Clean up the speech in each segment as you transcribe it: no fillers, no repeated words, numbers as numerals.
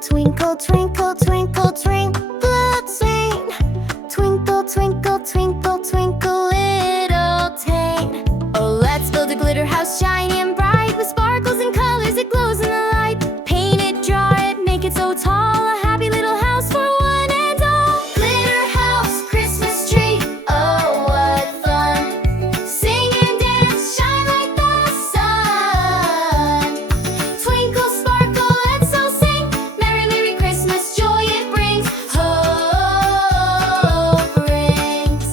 twinkle, twinkle, twinkle, twinkle-teen. Twinkle, twinkle, twinkle, twinkle, little teen. Oh, let's build a glitter house, shiny and bright, with sparkles and colors, it glows in the light. Paint it, draw it, make it so tall, a happy little house for one and all. Glitter house, Christmas tree, oh what fun. Sing and dance, shine like the sun. Twinkle, sparkle, let's all sing. Merry, Merry Christmas, joy it brings, hope brings.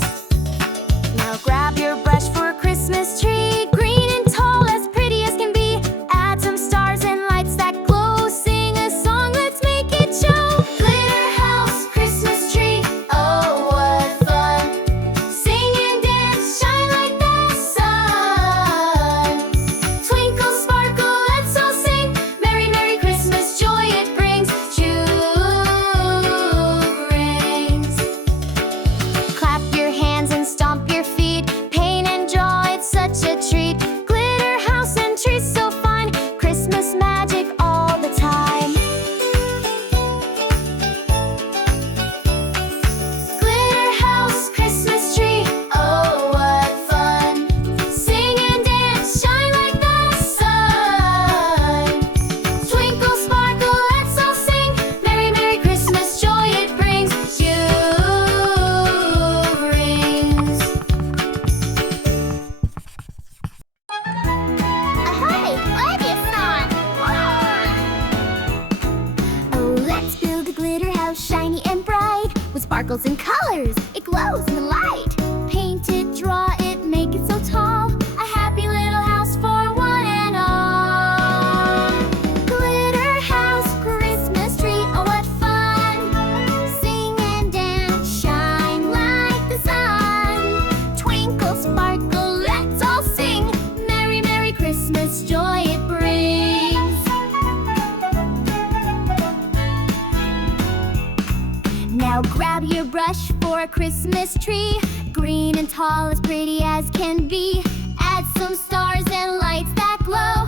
Now grab your brush for a Christmas tree, green and tall, as pretty as can be. Add some stars and lights that glow, sing a song, let's make it show. Glitter house, Christmas tree, oh what fun. Sing and dance, shine like the sun. Twinkle, sparkle, let's all sing. Merry, Merry Christmas, joy it brings, brings. Clap your hands and stomp your feet, paint and draw, it's such a treat. Glitter house and trees so fine, Christmas magic all the time. Glitter house, Christmas tree, oh what fun. Sing and dance, shine like the sun. Twinkle, sparkle, let's all sing. Merry, Merry Christmas, joy it brings, brings. Ahoy! What is on? Oh, let's build a glitter house, shiny and bright, with sparkles and colors, it glows in the light. Paint it, draw it, make it so tall, a happy little house for one and all. Glitter house, Christmas tree, oh what fun. Sing and dance, shine like the sun. Twinkle, sparkle, let's all sing. Merry, Merry Christmas, joy it brings. Now grab your brush for a Christmas tree, green and tall, as pretty as can be. Add some stars and lights that glow,